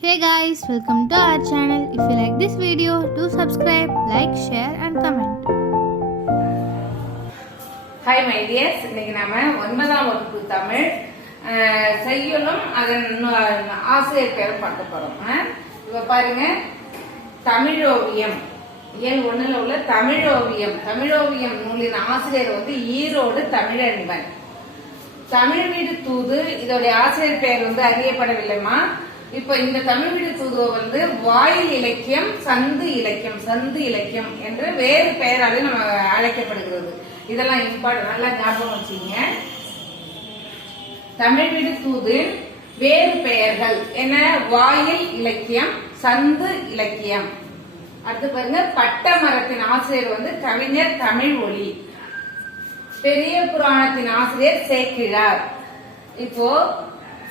Hey guys welcome to our channel if you like this video do subscribe like share and comment hi my dears இன்னைக்கு நாம ஒன்பதாம் வகுப்பு தமிழ் செய்யலும் செய்யுளும் அதன் ஆசிரியர் பேரும் பார்க்க போறோம். அஹ். இப்ப பாருங்க. தமிழோவியம். இயல் ஒண்ணுல உள்ள தமிழ் தமிழோவியம். தமிழோவியம் நூலின் ஆசிரியர் வந்து ஈரோடு தமிழன்பன் தமிழ் வீடு தூது. இதோடைய ஆசிரியர் பெயர் வந்து அறியப்படவில்லைமா இப்ப இந்த தமிழ் வீடு தூதுவ வந்து வாயில் இலக்கியம் சந்து இலக்கியம் சந்து இலக்கியம் என்று வேறு பெயராலே நம்ம அழைக்கப்படுகிறது. இதெல்லாம் இம்பார்ட்டன் நல்லா ஞாபகம் வச்சுங்க தமிழ் வீடு தூது வேறு பெயர்கள். என்ன? வாயில் இலக்கியம் சந்து இலக்கியம். அடுத்து பாருங்க பட்ட மரத்தின் ஆசிரியர் வந்து கவிஞர் தமிழ் ஒளி. பெரிய புராணத்தின் ஆசிரியர் சேக்கிழார். இப்போ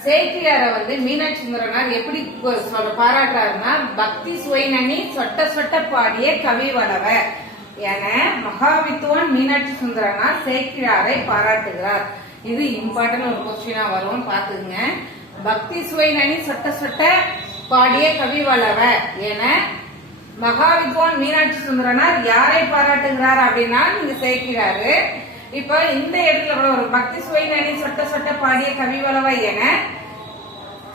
சேக்கிழார வந்து மீனாட்சி சுந்தரனார் எப்படி கு- சொல்ல பாராட்டுறாருன்னா பக்தி சுவைநனி சொட்ட சொட்ட பாடிய கவி வளவர் என மகாவித்துவன் மீனாட்சி சுந்தரனார் சேக்கிழாரை பாராட்டுகிறார். இது இம்பார்ட்டன்ட் ஒரு கொஸ்டினா வரும் பாத்துங்க பக்தி சுவைநனி சொட்ட சொட்ட பாடிய கவி வளவ என மகாவித்வான் மீனாட்சி சுந்தரனார் யாரை பாராட்டுகிறார் அப்படின்னா நீங்க சேர்க்கிறாரு இப்ப இந்த இடத்துல கூட ஒரு பக்தி சுவைநனி சொட்ட சொட்ட பாடிய கவிவளவை என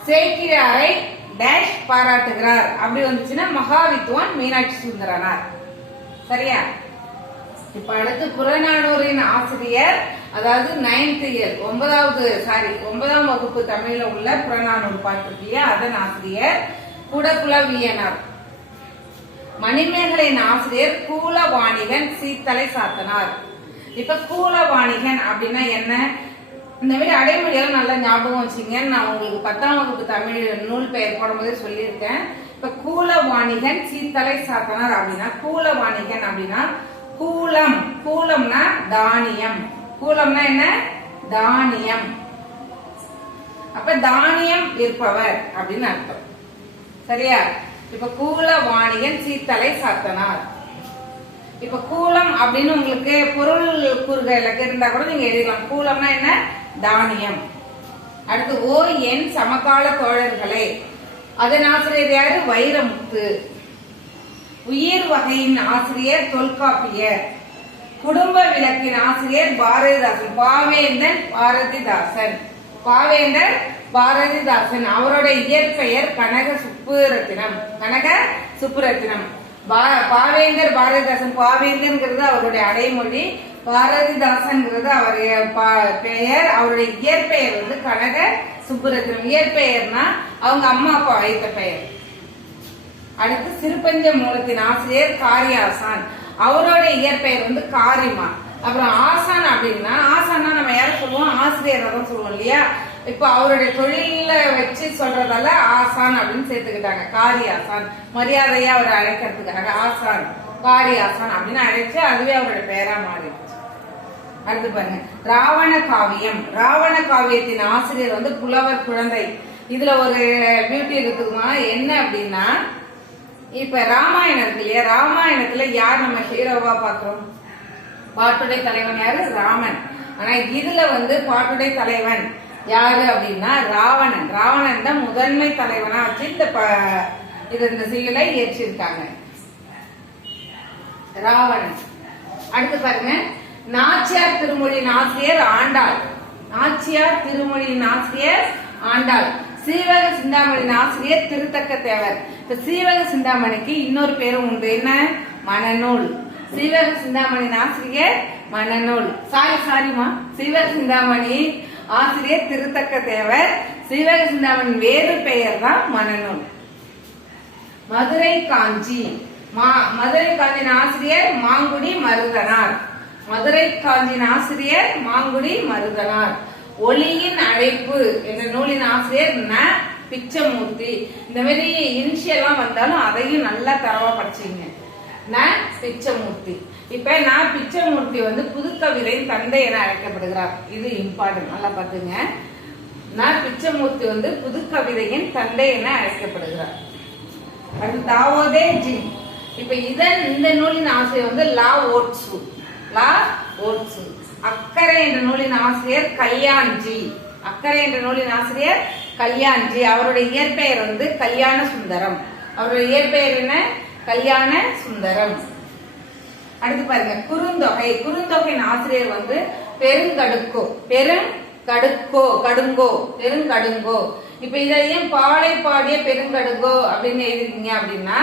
சேக்கிராரை டேஷ் பாராட்டுகிறார். அப்படி வந்துச்சுன்னா மகாவித்வான் மீனாட்சி சுந்தரனார். சரியா? இப்ப அடுத்து புறநானூரின் ஆசிரியர் அதாவது நைன்த் இயர் ஒன்பதாவது சாரி ஒன்பதாம் வகுப்பு தமிழ்ல உள்ள புறநானூர் பாட்டிருக்கிய அதன் ஆசிரியர் குடகுலவியனார் மணிமேகலையின் ஆசிரியர் கூலவாணிகன் சீத்தலை சாத்தனார். இப்ப கூலவாணிகன் அப்படின்னா என்ன? இந்த மாதிரி அடைமொழியெல்லாம் நல்லா ஞாபகம் வச்சுங்க. நான் உங்களுக்கு பத்தாம் வகுப்பு தமிழ் நூல் பெயர் போடும்போதே சொல்லியிருக்கேன். இப்ப கூலவாணிகன் சீத்தலை சாத்தனார் அப்படின்னா கூல வாணிகன் அப்படின்னா கூலம். கூலம்னா தானியம். கூலம்னா என்ன? தானியம். அப்ப தானியம் விற்பவர் அப்படின்னு அர்த்தம். சரியா? இப்ப கூல வாணிகன் சீத்தலை சாத்தனார். இப்ப கூலம் அப்படின்னு உங்களுக்கு பொருள் கூறுகள் இருந்தா கூட நீங்க எழுதலாம். கூலம்னா என்ன? தானியம். அடுத்து ஓ என் சமகால தோழர்களே. அதன் ஆசிரியர் யாரு? வைரமுத்து. உயிர் வகையின் ஆசிரியர் தொல்காப்பியர். குடும்ப விளக்கின் ஆசிரியர் பாரதிதாசன். பாவேந்தன் பாரதிதாசன். பாவேந்தன் பாரதிதாசன். அவரோட இயற்பெயர் கனக சுப்புரத்தினம். கனக சுப்புரத்தினம். பாவேந்தர் பாரதிதாசன். பாவேந்தர்ங்கிறது அவருடைய அடைமொழி. பாரதிதாசன்கிறது அவருடைய பா- பெயர். அவருடைய இயற்பெயர் வந்து கனக சுப்புரத்தினம். இயற்பெயர்னா அவங்க அம்மா அப்பா வைத்த பெயர். அடுத்து சிறுபஞ்ச மூலத்தின் ஆசிரியர் காரியாசான். அவரோட இயற்பெயர் வந்து காரிமா. அப்புறம் ஆசான் அப்படின்னா ஆசான்னா நம்ம யாரும் சொல்லுவோம்? ஆசிரியரை தான் சொல்லுவோம் இல்லையா? இப்போ அவருடைய தொழில வச்சு சொல்றதால ஆசான் அப்படின்னு சேர்த்துக்கிட்டாங்க. காரி ஆசான். மரியாதையா அவர் அழைக்கிறதுக்காக ஆசான் காரி ஆசான் அப்படின்னு அழைச்சு அதுவே அவருடைய பெயரா மாறிடுச்சு. அடுத்து பாருங்க. ராவண காவியம். ராவண காவியத்தின் ஆசிரியர் வந்து புலவர் குழந்தை. இதுல ஒரு பியூட்டி இருக்குதுமா என்ன அப்படின்னா இப்ப ராமாயணம் இருக்கு இல்லையா? ராமாயணத்துல யார் நம்ம ஹீரோவா பாக்குறோம் பாட்டுடை தலைவன் யாரு? ராமன். ஆனா இதுல வந்து பாட்டுடை தலைவன். யாரு அப்படின்னா ராவணன். ராவணன் தான் முதன்மை தலைவனா வச்சு இந்த ப- இது இந்த சீலை ஏற்றிருக்காங்க. ராவணன். அடுத்து பாருங்க. நாச்சியார் திருமொழி ஆசிரியர் ஆண்டாள். நாச்சியார் திருமொழியின் ஆசிரியர் ஆண்டாள். சீவக சிந்தாமணியின் ஆசிரியர் திருத்தக்க தேவர். இப்ப சீவக சிந்தாமணிக்கு இன்னொரு பேரும் உண்டு. என்ன? மணநூல் சீவக சிந்தாமணியின் ஆசிரியர் மணநூல் சாரி சாரிமா சீவக சிந்தாமணி ஆசிரியர் திருத்தக்க தேவர் சீவக சிந்தாமன் வேறு பெயர் தான் மனநூல் மதுரை காஞ்சி. மா- மதுரை காஞ்சின் ஆசிரியர் மாங்குடி மருதனார். மதுரை காஞ்சின் ஆசிரியர் மாங்குடி மருதனார். ஒளியின் அழைப்பு என்ற நூலின் ஆசிரியர் ந. பிச்சமூர்த்தி. இந்த மாதிரி இனிஷியல்லாம் வந்தாலும் அதையும் நல்லா தரவா படிச்சீங்க நான் பிச்சமூர்த்தி. இப்ப நான் பிச்சமூர்த்தி வந்து புதுக்கவிதையின் தந்தை என அழைக்கப்படுகிறார். இது இம்பார்ட்டன்ட் நல்லா பாத்துங்க நான் பிச்சமூர்த்தி வந்து புதுக்கவிதையின் தந்தை என அழைக்கப்படுகிறார். அடுத்து தாவோதே ஜி. இப்ப இதன் இந்த நூலின் ஆசிரியர் வந்து லா ஓட்ஸு லா ஓட்ஸு அக்கறை என்ற நூலின் ஆசிரியர் கல்யாண்ஜி. அக்கறை என்ற நூலின் ஆசிரியர் கல்யாண்ஜி. அவருடைய இயற்பெயர் வந்து கல்யாண சுந்தரம். அவருடைய இயற்பெயர் என்ன? கல்யாண சுந்தரம். அடுத்து பாருங்க குறுந்தொகை. குறுந்தொகையின் ஆசிரியர் வந்து பெருங்கடுக்கோ. பெருங்கடுக்கோ கடுங்கோ பெருங்கடுங்கோ. இப்ப இதை ஏன் பாலை பாடிய பெருங்கடுங்கோ அப்படின்னு எழுதிருக்கீங்க அப்படின்னா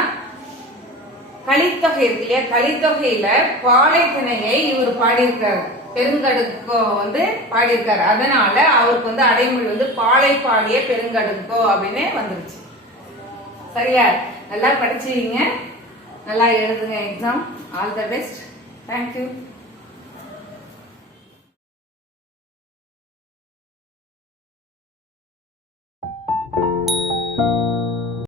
கலித்தொகை இருக்கு இல்லையா? கலித்தொகையில பாலை திணையை இவர் பாடியிருக்காரு. பெருங்கடுக்கோ வந்து பாடியிருக்காரு. அதனால அவருக்கு வந்து அடைமொழி வந்து பாலை பாடிய பெருங்கடுக்கோ அப்படின்னு வந்துருச்சு. சரியா? நல்லா படிச்சுவீங்க நல்லா எழுதுங்க exam all the best thank you